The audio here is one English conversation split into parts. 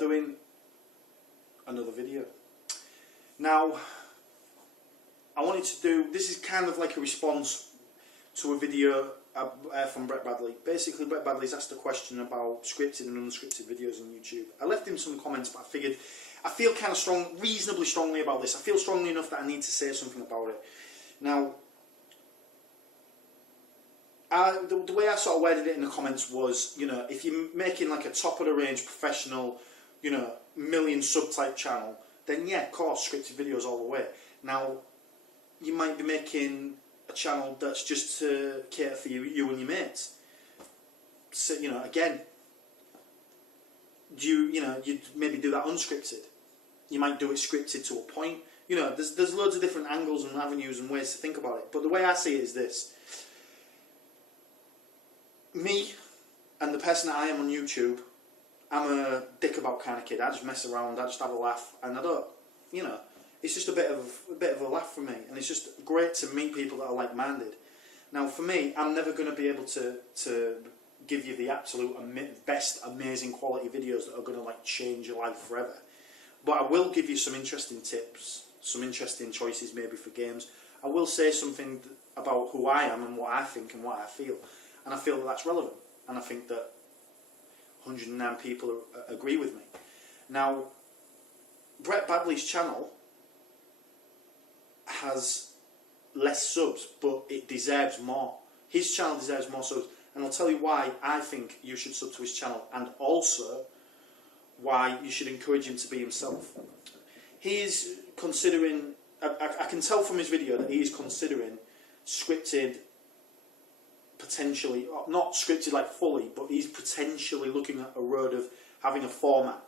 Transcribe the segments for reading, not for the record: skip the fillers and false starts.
doing another video. Now, I wanted to do, this is kind of like a response to a video from Brett Badley. Basically, Brett Badley's asked a question about scripted and unscripted videos on YouTube. I left him some comments, but I figured, I feel kind of reasonably strongly about this. I feel strongly enough that I need to say something about it. Now, the way I sort of worded it in the comments was, you know, if you're making like a top of the range professional, you know, million sub type channel, then yeah, of course, scripted videos all the way. Now, you might be making a channel that's just to cater for you and your mates. So, you know, again, you'd maybe do that unscripted. You might do it scripted to a point. You know, there's loads of different angles and avenues and ways to think about it. But the way I see it is this. Me and the person that I am on YouTube, I'm a dick about kind of kid. I just mess around, I just have a laugh, and I don't, you know, it's just a bit of a laugh for me, and it's just great to meet people that are like-minded. Now, for me, I'm never going to be able to give you the absolute best, amazing quality videos that are going to like change your life forever. But I will give you some interesting tips, some interesting choices maybe for games. I will say something about who I am and what I think and what I feel. And I feel that that's relevant. And I think that 109 people agree with me. Now, Brett Badley's channel has less subs, but it deserves more. His channel deserves more subs. And I'll tell you why I think you should sub to his channel, and also why you should encourage him to be himself. He is considering, I can tell from his video that he is considering scripted, potentially, not scripted like fully, but he's potentially looking at a road of having a format.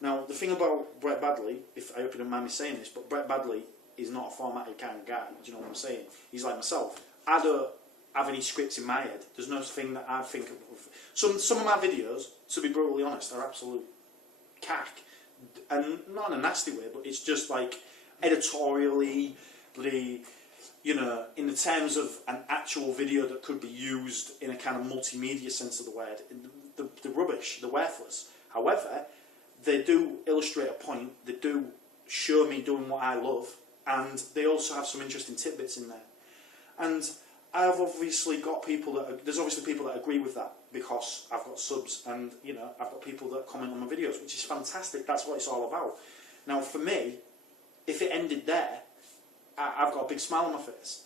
Now, the thing about Brett Badley, if I hope you don't mind me saying this, but Brett Badley is not a formatted kind of guy, do you know what I'm saying? He's like myself. I don't have any scripts in my head. There's no thing that I think of. Some of my videos, to be brutally honest, are absolute cack. And not in a nasty way, but it's just like editorially, you know, in the terms of an actual video that could be used in a kind of multimedia sense of the word, the rubbish, the worthless. However, they do illustrate a point, they do show me doing what I love, and they also have some interesting tidbits in there. And I've obviously got people that, there's obviously people that agree with that, because I've got subs, and, you know, I've got people that comment on my videos, which is fantastic. That's what it's all about. Now, for me, if it ended there, I've got a big smile on my face.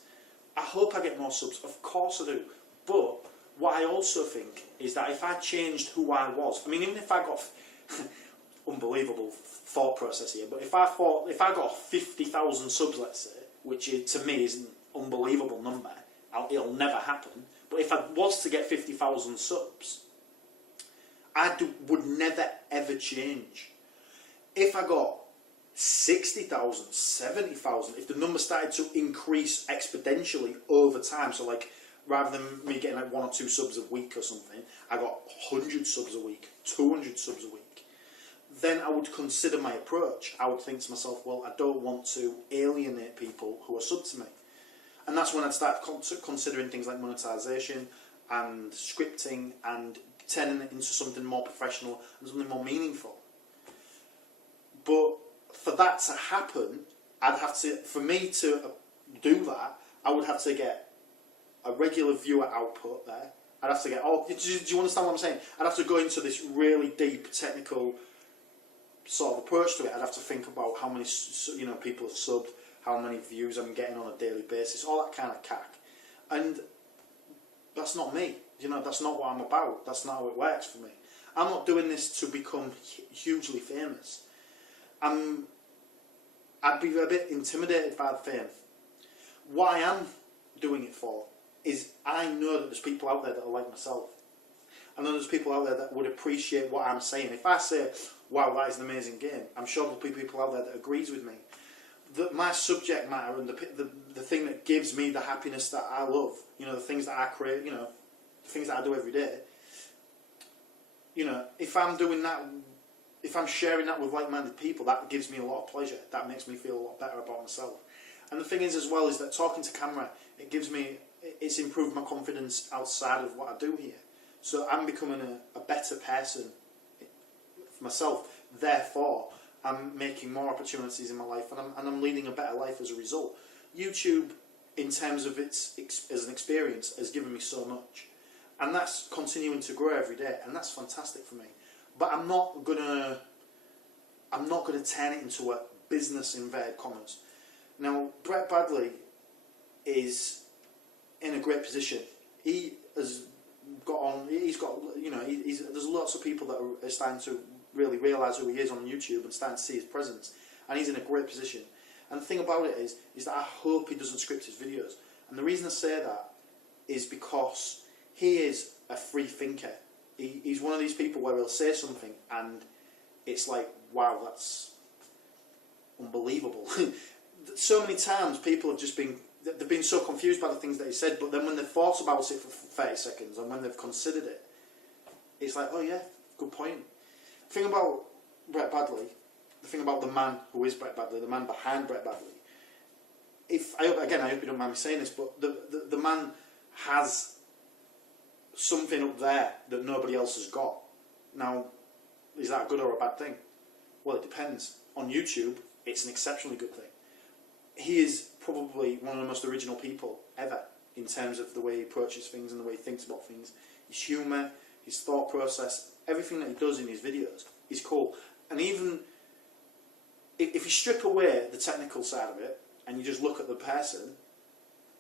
I hope I get more subs, of course I do. But what I also think is that if I changed who I was, I mean, even if I got unbelievable thought process here, but if I got 50,000 subs, let's say, which to me is an unbelievable number, it'll never happen. But if I was to get 50,000 subs, I would never ever change. If I got 60,000, 70,000, if the number started to increase exponentially over time, so like rather than me getting like 1 or 2 subs a week or something, I got 100 subs a week, 200 subs a week, then I would consider my approach. I would think to myself, well, I don't want to alienate people who are sub to me. And that's when I'd start considering things like monetization and scripting and turning it into something more professional and something more meaningful. But for that to happen, for me to do that, I would have to get a regular viewer output there. I'd have to get, do you understand what I'm saying? I'd have to go into this really deep technical sort of approach to it. I'd have to think about how many, you know, people have subbed, how many views I'm getting on a daily basis, all that kind of cack. And that's not me. You know, that's not what I'm about. That's not how it works for me. I'm not doing this to become hugely famous. I'd be a bit intimidated by the fame. What I am doing it for is I know that there's people out there that are like myself. I know there's people out there that would appreciate what I'm saying. If I say, wow, that is an amazing game, I'm sure there'll be people out there that agrees with me. That my subject matter and the thing that gives me the happiness that I love, you know, the things that I create, you know, the things that I do every day, you know, if I'm doing that, if I'm sharing that with like-minded people, that gives me a lot of pleasure. That makes me feel a lot better about myself. And the thing is as well is that talking to camera, it's improved my confidence outside of what I do here. So I'm becoming a better person for myself. therefore I'm making more opportunities in my life, and I'm leading a better life as a result. YouTube, in terms of its as an experience, has given me so much, and that's continuing to grow every day, and that's fantastic for me. But I'm not gonna turn it into a business, inverted commas. Now, Brett Badley is in a great position. He has got on. He's got, you know, there's lots of people that are starting to really realise who he is on YouTube and starting to see his presence, and he's in a great position. And the thing about it is that I hope he doesn't script his videos. And the reason I say that is because he is a free thinker. He's one of these people where he'll say something and it's like, wow, that's unbelievable. So many times people have just been, they've been so confused by the things that he said, but then when they've thought about it for 30 seconds and when they've considered it, it's like, oh yeah, good point. The thing about Brett Badley, the thing about the man who is Brett Badley, the man behind Brett Badley, I hope you don't mind me saying this, but the man has something up there that nobody else has got. Now, is that a good or a bad thing? Well, it depends. On YouTube, it's an exceptionally good thing. He is probably one of the most original people ever in terms of the way he approaches things and the way he thinks about things. His humour, his thought process, everything that he does in his videos is cool. And even if you strip away the technical side of it and you just look at the person,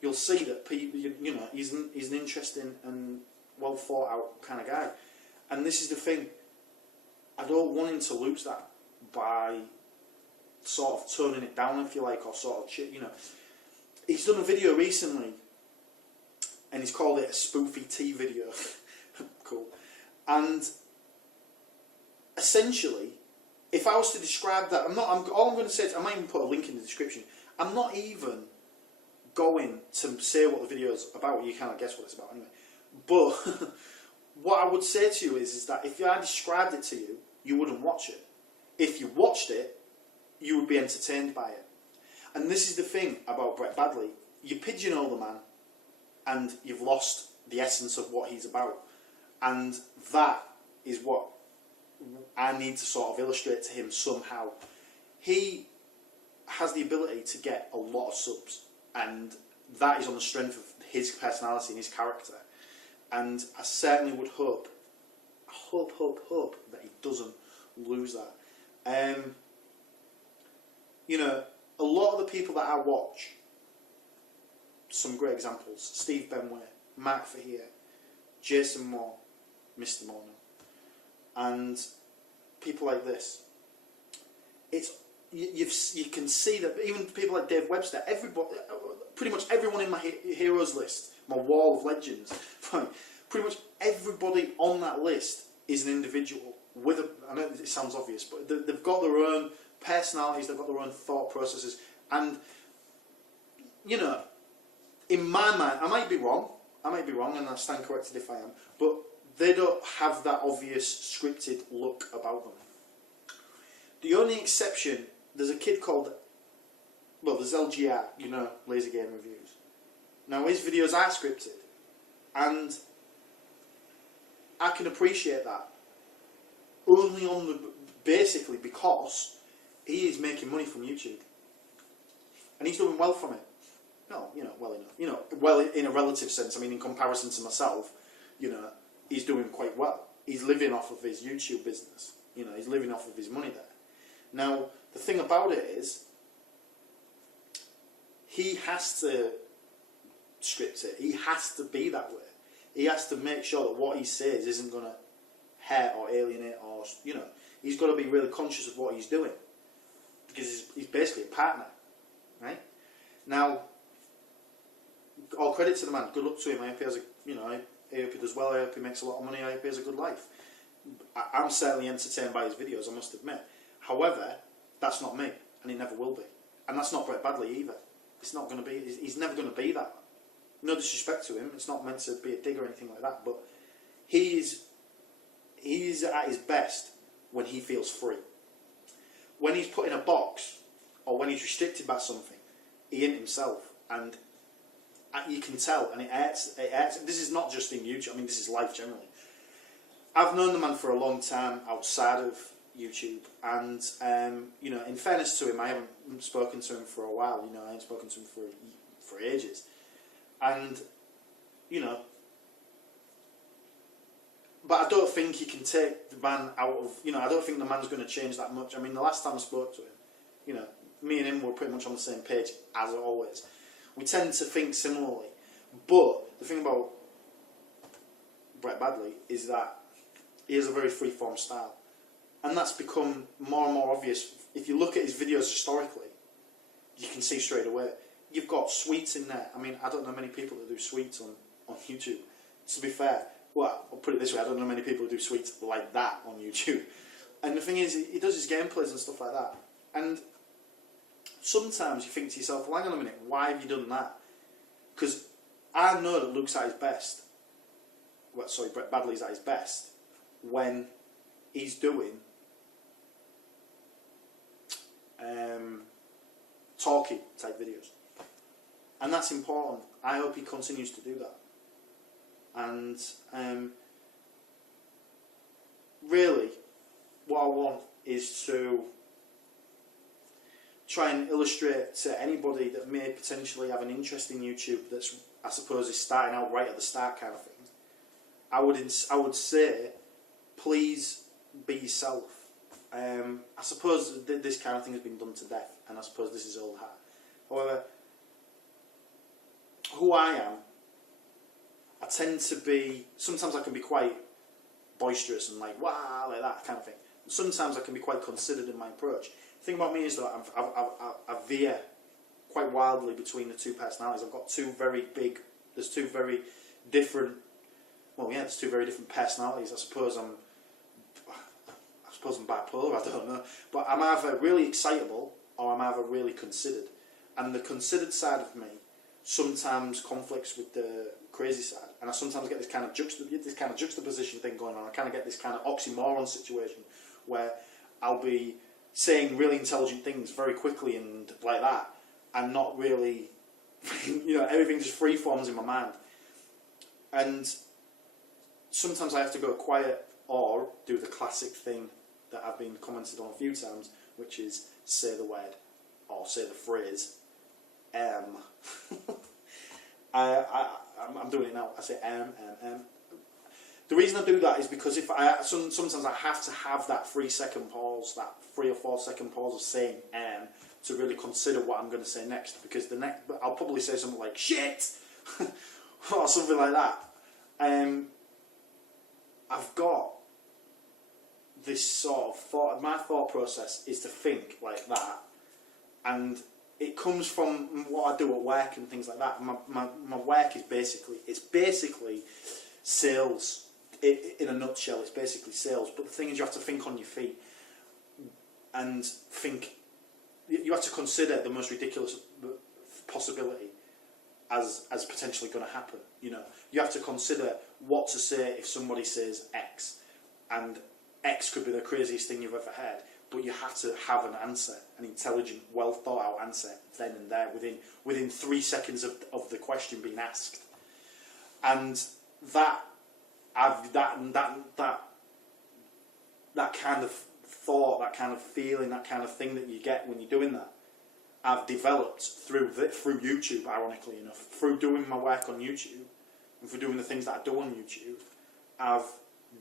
you'll see that people, you know, he's an interesting and well thought out kind of guy. And this is the thing, I don't want him to lose that by sort of toning it down, if you like, or sort of, you know. He's done a video recently and he's called it a spoofy tea video. Cool. And essentially, if I was to describe that, all I'm going to say is, I might even put a link in the description, I'm not even going to say what the video is about. You kind of guess what it's about anyway. But what I would say to you is that if I described it to you, you wouldn't watch it. If you watched it, you would be entertained by it. And this is the thing about Brett Badley. You pigeonhole the man and you've lost the essence of what he's about. And that is what I need to sort of illustrate to him somehow. He has the ability to get a lot of subs, and that is on the strength of his personality and his character. And I certainly would hope that he doesn't lose that. You know, a lot of the people that I watch, some great examples: Steve Benway, Mark Fahir, Jason Moore, Mr. Mono, and people like this. It's you can see that even people like Dave Webster, everybody, pretty much everyone in my heroes list, my wall of legends, pretty much everybody on that list is an individual with a. I know it sounds obvious, but they've got their own personalities, they've got their own thought processes, and you know, in my mind, I might be wrong, and I stand corrected if I am, but they don't have that obvious scripted look about them. The only exception, there's a kid called, well, there's LGR, you know, Laser Game Reviews. Now his videos are scripted, and I can appreciate that only on the basically because he is making money from YouTube, and he's doing well from it. No, you know, well enough. You know, well in a relative sense. I mean, in comparison to myself, you know, he's doing quite well. He's living off of his YouTube business. You know, he's living off of his money there. Now, the thing about it is, he has to script it. He has to be that way. He has to make sure that what he says isn't going to hurt or alienate, or, you know, he's got to be really conscious of what he's doing, because he's basically a partner, right? Now, all credit to the man. Good luck to him. I hope he has a, you know, I hope he does well. I hope he makes a lot of money. I hope he has a good life. I'm certainly entertained by his videos, I must admit. However, that's not me, and he never will be. And that's not Brett Badley either. It's not going to be. He's never going to be that. No disrespect to him. It's not meant to be a dig or anything like that. But he's at his best when he feels free. When he's put in a box, or when he's restricted by something, he ain't himself, and you can tell, and it hurts. It hurts. This is not just in YouTube. I mean, this is life generally. I've known the man for a long time outside of YouTube, and you know, in fairness to him, I haven't spoken to him for a while. You know, I haven't spoken to him for ages, and you know, but I don't think you can take the man out of, you know, I don't think the man's going to change that much. I mean, the last time I spoke to him, you know, me and him were pretty much on the same page as always. We tend to think similarly, but the thing about brettbadly is that he has a very free-form style. And that's become more and more obvious. If you look at his videos historically, you can see straight away. You've got sweets in there. I mean, I don't know many people that do sweets on YouTube. To be fair, well, I'll put it this way, I don't know many people who do sweets like that on YouTube. And the thing is, he does his gameplays and stuff like that. And sometimes you think to yourself, well, hang on a minute, why have you done that? Because I know that Luke's at his best. Well, sorry, brettbadly's at his best when he's doing talky type videos, and that's important. I hope he continues to do that. And really, what I want is to try and illustrate to anybody that may potentially have an interest in YouTube that's, I suppose, is starting out right at the start kind of thing. I would say, please be yourself. I suppose this kind of thing has been done to death, and I suppose this is old hat. However, who I am, I tend to be, sometimes I can be quite boisterous and like, wow, like that kind of thing. Sometimes I can be quite considered in my approach. The thing about me is that I veer quite wildly between the two personalities. I've got two very big, there's two very different, well, yeah, there's two very different personalities. I suppose I'm bipolar, I don't know. But I'm either really excitable or I'm either really considered. And the considered side of me sometimes conflicts with the crazy side. And I sometimes get this kind of juxtaposition thing going on. I kind of get this kind of oxymoron situation where I'll be saying really intelligent things very quickly and like that, and not really, you know, everything just free forms in my mind. And sometimes I have to go quiet or do the classic thing that I've been commented on a few times, which is say the word or say the phrase I'm doing it now. I say The reason I do that is because if sometimes I have to have that 3 second pause, that 3 or 4 second pause of saying to really consider what I'm going to say next, because I'll probably say something like shit or something like that. I've got this sort of thought. My thought process is to think like that, and it comes from what I do at work and things like that. My work is basically sales. In a nutshell, it's basically sales. But the thing is, you have to think on your feet and think. You have to consider the most ridiculous possibility as potentially going to happen. You know, you have to consider what to say if somebody says X, and X could be the craziest thing you've ever heard. But you have to have an answer, an intelligent, well thought out answer then and there, within 3 seconds of the question being asked. And that kind of thought, that kind of feeling, that kind of thing that you get when you're doing that, I've developed through YouTube, ironically enough. Through doing my work on YouTube and through doing the things that I do on YouTube, I've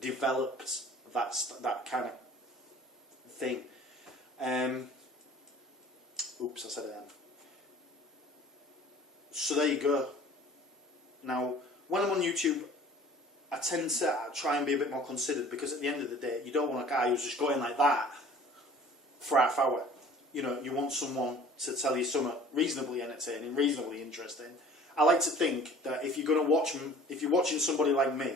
developed that kind of thing. Oops, I said it. So there you go. Now, when I'm on YouTube, I tend to try and be a bit more considered, because at the end of the day, you don't want a guy who's just going like that for half hour. You know, you want someone to tell you something reasonably entertaining, reasonably interesting. I like to think that if you're going to watch, if you're watching somebody like me,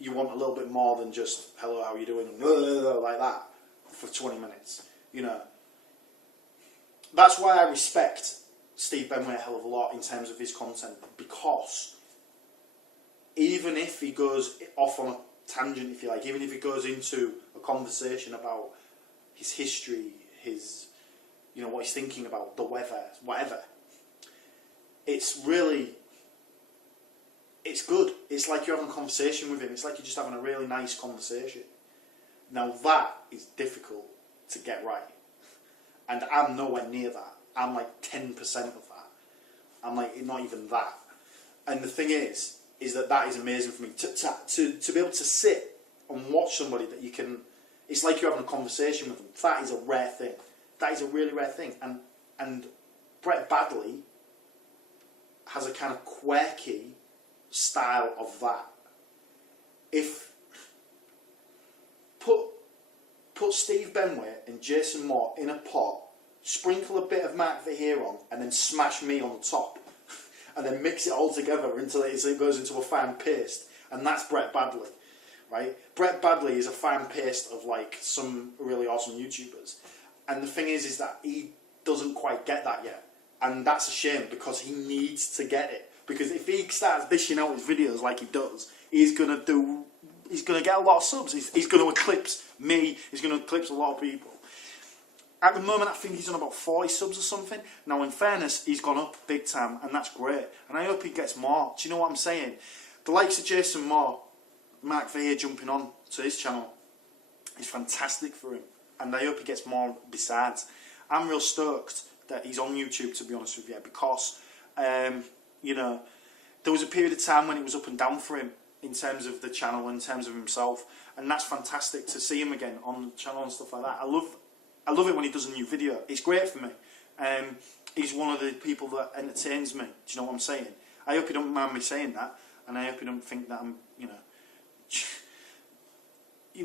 you want a little bit more than just hello, how are you doing, like that for 20 minutes. You know, that's why I respect Steve Benway a hell of a lot in terms of his content, because even if he goes off on a tangent, if you like, even if he goes into a conversation about his history, his, you know, what he's thinking about, the weather, whatever, it's really, it's good. It's like you're having a conversation with him. It's like you're just having a really nice conversation. Now that is difficult to get right. And I'm nowhere near that. I'm like 10% of that. I'm like not even that. And the thing is that is amazing for me. To be able to sit and watch somebody that you can, it's like you're having a conversation with them. That is a rare thing. That is a really rare thing. And Brett Badley has a kind of quirky style of that. If put Steve Benway and Jason Moore in a pot, sprinkle a bit of Mark Verheer on, and then smash me on the top, and then mix it all together until it goes into a fine paste, and that's Brett Badley, right? Brett Badley is a fine paste of like some really awesome YouTubers, and the thing is that he doesn't quite get that yet, and that's a shame because he needs to get it. Because if he starts dishing out his videos like he does, he's gonna get a lot of subs. He's gonna eclipse me. He's gonna eclipse a lot of people. At the moment, I think he's on about 40 subs or something. Now, in fairness, he's gone up big time, and that's great. And I hope he gets more. Do you know what I'm saying? The likes of Jason Moore, Mark Verheer jumping on to his channel is fantastic for him. And I hope he gets more besides. I'm real stoked that he's on YouTube, to be honest with you, because, you know, there was a period of time when it was up and down for him in terms of the channel, in terms of himself. And that's fantastic to see him again on the channel and stuff like that. I love it when he does a new video. It's great for me. He's one of the people that entertains me. Do you know what I'm saying? I hope you don't mind me saying that, and I hope you don't think that I'm,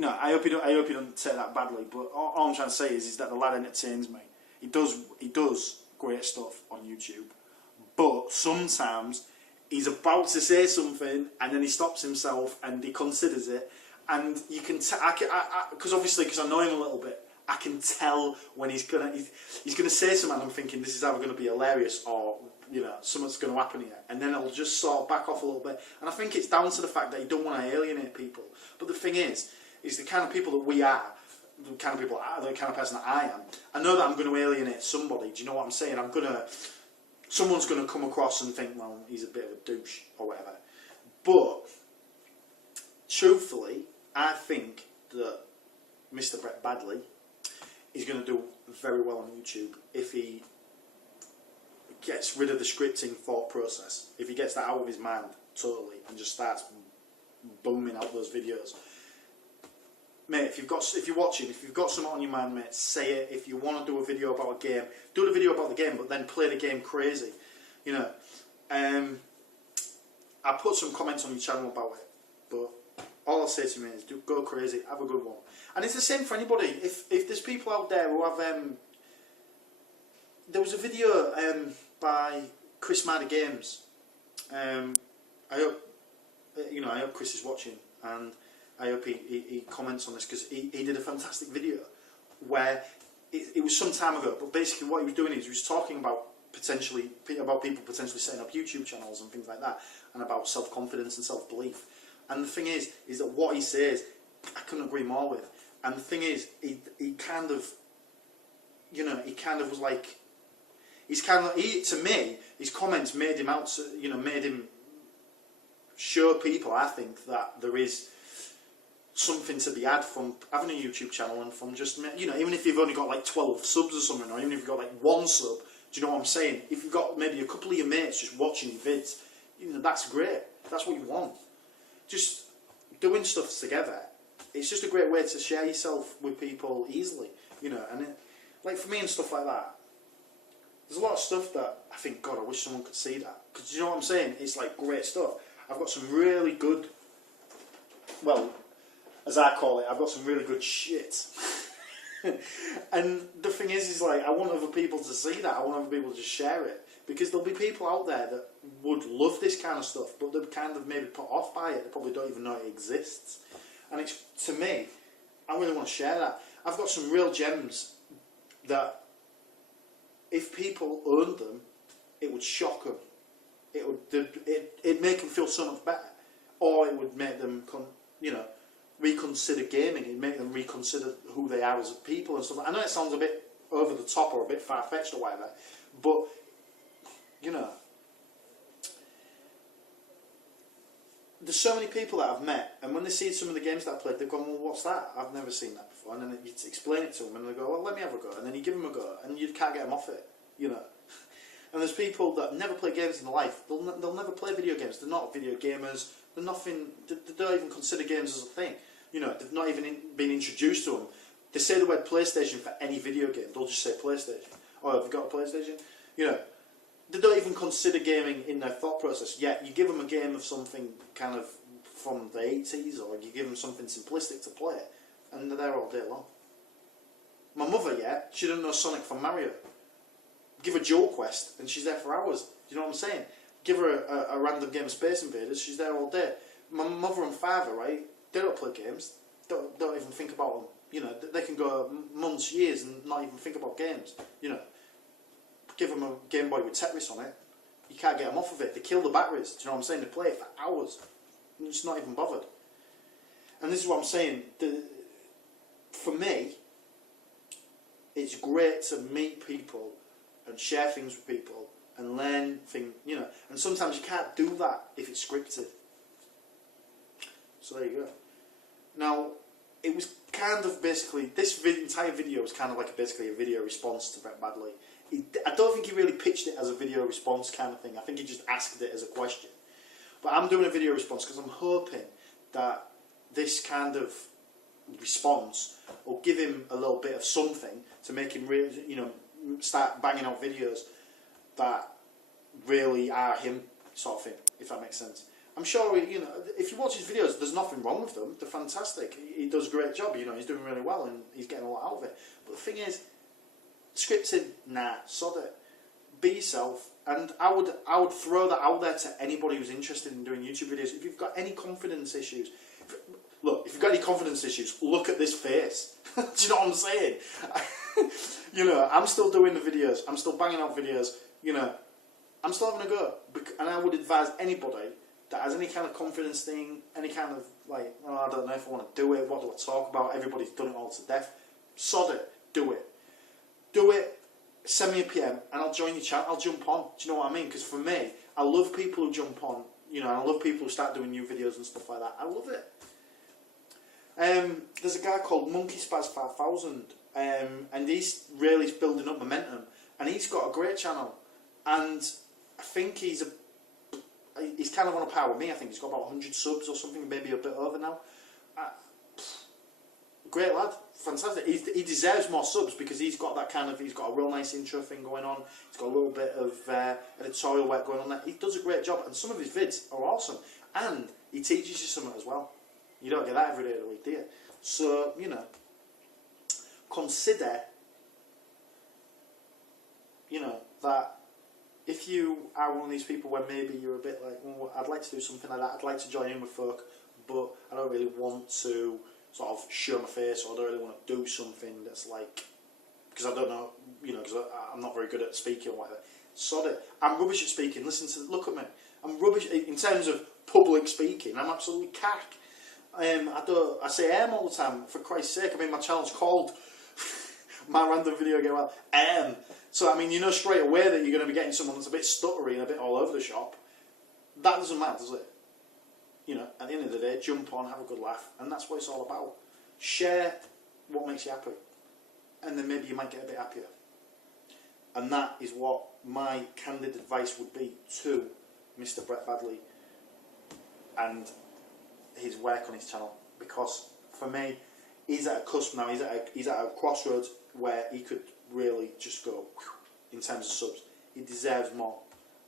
I hope you don't take that badly. But all I'm trying to say is that the lad entertains me. He does great stuff on YouTube, but sometimes he's about to say something and then he stops himself and he considers it, and you can because I know him a little bit. I can tell when he's gonna say something and I'm thinking this is either going to be hilarious or something's going to happen here, and then I'll just sort of back off a little bit. And I think it's down to the fact that he don't want to alienate people. But the thing is the kind of people that we are, the kind of person that I am. I know that I'm going to alienate somebody. Do you know what I'm saying? Someone's going to come across and think, well, he's a bit of a douche or whatever. But truthfully, I think that Mr. Brett Badley is going to do very well on YouTube if he gets rid of the scripting thought process. If he gets that out of his mind totally and just starts booming out those videos. Mate, if you're watching, if you've got something on your mind, mate, say it. If you want to do a video about a game, do the video about the game, but then play the game crazy. I put some comments on your channel about it, but all I'll say to me is go crazy, have a good one. And it's the same for anybody. If there's people out there who have, there was a video by Chris Marder Games. I hope Chris is watching, and I hope he comments on this, because he did a fantastic video where it was some time ago, but basically what he was doing is he was talking about people potentially setting up YouTube channels and things like that, and about self-confidence and self-belief. And the thing is that what he says, I couldn't agree more with. And the thing is, he kind of was like, to me, his comments made him out, made him show people, I think, that there is something to be had from having a YouTube channel, and from just, even if you've only got like 12 subs or something, or even if you've got like 1 sub, do you know what I'm saying? If you've got maybe a couple of your mates just watching your vids, that's great. That's what you want. Just doing stuff together. It's just a great way to share yourself with people easily, and like for me and stuff like that. There's a lot of stuff that I think, God, I wish someone could see that, because you know what I'm saying? It's like great stuff. I've got some really good, well, as I call it, I've got some really good shit. And the thing is like, I want other people to see that. I want other people to share it, because there'll be people out there that would love this kind of stuff, but they're kind of maybe put off by it. They probably don't even know it exists. And it's, to me, I really want to share that. I've got some real gems that, if people owned them, it would shock them. It'd make them feel so much better, or it would make them, reconsider gaming. It'd make them reconsider who they are as people and stuff. I know it sounds a bit over the top or a bit far fetched or whatever, but there's so many people that I've met, and when they see some of the games that I've played, they've gone, well, what's that? I've never seen that before. And then you explain it to them, and they go, well, let me have a go. And then you give them a go, and you can't get them off it, you know. And there's people that never play games in their life. They'll never play video games. They're not video gamers. They're nothing. They don't even consider games as a thing. You know, they've not even been introduced to them. They say the word PlayStation for any video game. They'll just say PlayStation. Oh, have you got a PlayStation? You know, they don't even consider gaming in their thought process. Yet you give them a game of something kind of from the 80s, or you give them something simplistic to play, and they're there all day long. My mother, yeah, she doesn't know Sonic from Mario. Give her Dual Quest, and she's there for hours. Do you know what I'm saying? Give her a random game of Space Invaders, she's there all day. My mother and father, right, they don't play games. Don't even think about them. You know, they can go months, years, and not even think about games. You know, give them a Game Boy with Tetris on it, you can't get them off of it. They kill the batteries. Do you know what I'm saying? They play it for hours. And just not even bothered. And this is what I'm saying. For me, it's great to meet people and share things with people and learn things, you know. And sometimes you can't do that if it's scripted. So there you go. Now, it was kind of basically, this entire video was kind of like basically a video response to Brett Badley. I don't think he really pitched it as a video response kind of thing. I think he just asked it as a question. But I'm doing a video response because I'm hoping that this kind of response will give him a little bit of something to make him really, you know, start banging out videos that really are him, sort of thing, if that makes sense. I'm sure, you know, if you watch his videos, there's nothing wrong with them. They're fantastic. He does a great job, you know, he's doing really well and he's getting a lot out of it. But the thing is, scripted, nah, sod it. Be yourself. And I would throw that out there to anybody who's interested in doing YouTube videos. If you've got any confidence issues, look, if you've got any confidence issues, look at this face. Do you know what I'm saying? You know, I'm still doing the videos. I'm still banging out videos. You know, I'm still having a go. And I would advise anybody that has any kind of confidence thing, any kind of like, oh, I don't know if I want to do it, what do I talk about, everybody's done it all to death. Sod it, do it. Do it, send me a PM and I'll join your chat, I'll jump on. Do you know what I mean? Because for me, I love people who jump on, you know, I love people who start doing new videos and stuff like that. I love it. There's a guy called Monkey Spaz 5000 and he's really building up momentum and he's got a great channel and I think he's kind of on a par with me. I think he's got about 100 subs or something, maybe a bit over now. Great lad, fantastic. He deserves more subs because he's got that kind of, he's got a real nice intro thing going on. He's got a little bit of editorial work going on there. He does a great job and some of his vids are awesome. And he teaches you something as well. You don't get that every day of the week, do you? So, you know, consider, you know, that if you are one of these people where maybe you're a bit like, well, I'd like to do something like that, I'd like to join in with folk, but I don't really want to sort of show my face, or I don't really want to do something that's like, because I don't know, you know, because I'm not very good at speaking or whatever. Sod it. I'm rubbish at speaking. Look at me. I'm rubbish in terms of public speaking. I'm absolutely cack. I say all the time, for Christ's sake. I mean, my channel's called my random video game. So I mean, you know straight away that you're going to be getting someone that's a bit stuttery and a bit all over the shop. That doesn't matter, does it? You know, at the end of the day, jump on, have a good laugh, and that's what it's all about. Share what makes you happy, and then maybe you might get a bit happier. And that is what my candid advice would be to Mr. Brett Badley and his work on his channel, because for me, he's at a cusp now. He's at a crossroads where he could really just go in terms of subs. He deserves more,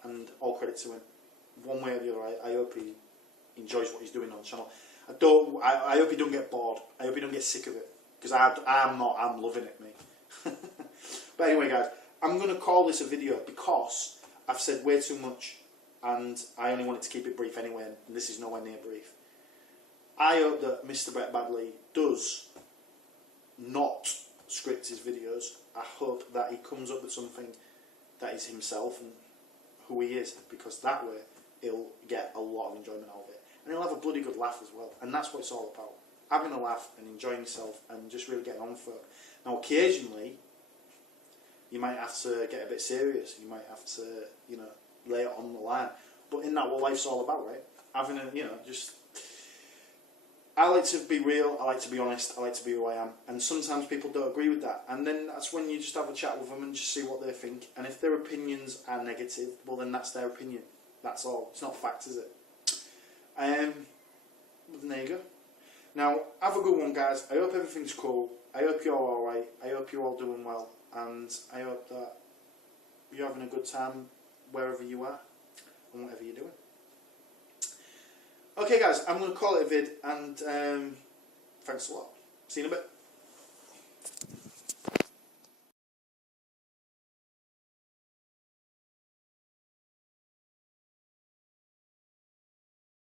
and all credit to him. One way or the other, I hope he enjoys what he's doing on the channel. I hope he don't get bored. I hope he don't get sick of it, because I'm loving it, mate. But anyway, guys, I'm going to call this a video because I've said way too much and I only wanted to keep it brief anyway, and this is nowhere near brief. I hope that Mr. Brett Badley does not script his videos. I hope that he comes up with something that is himself and who he is, because that way he'll get a lot of enjoyment out of it. And he'll have a bloody good laugh as well. And that's what it's all about. Having a laugh and enjoying yourself and just really getting on for it. Now occasionally, you might have to get a bit serious. You might have to, you know, lay it on the line. But isn't that what life's all about, right? having a, you know, just. I like to be real, I like to be honest, I like to be who I am, and sometimes people don't agree with that, and then that's when you just have a chat with them and just see what they think, and if their opinions are negative, well then that's their opinion, that's all, it's not fact, is it? But there you go. Now, have a good one, guys. I hope everything's cool, I hope you're alright, I hope you're all doing well, and I hope that you're having a good time wherever you are, and whatever you're doing. Okay guys, I'm going to call it a vid, and thanks a lot. See you in a bit.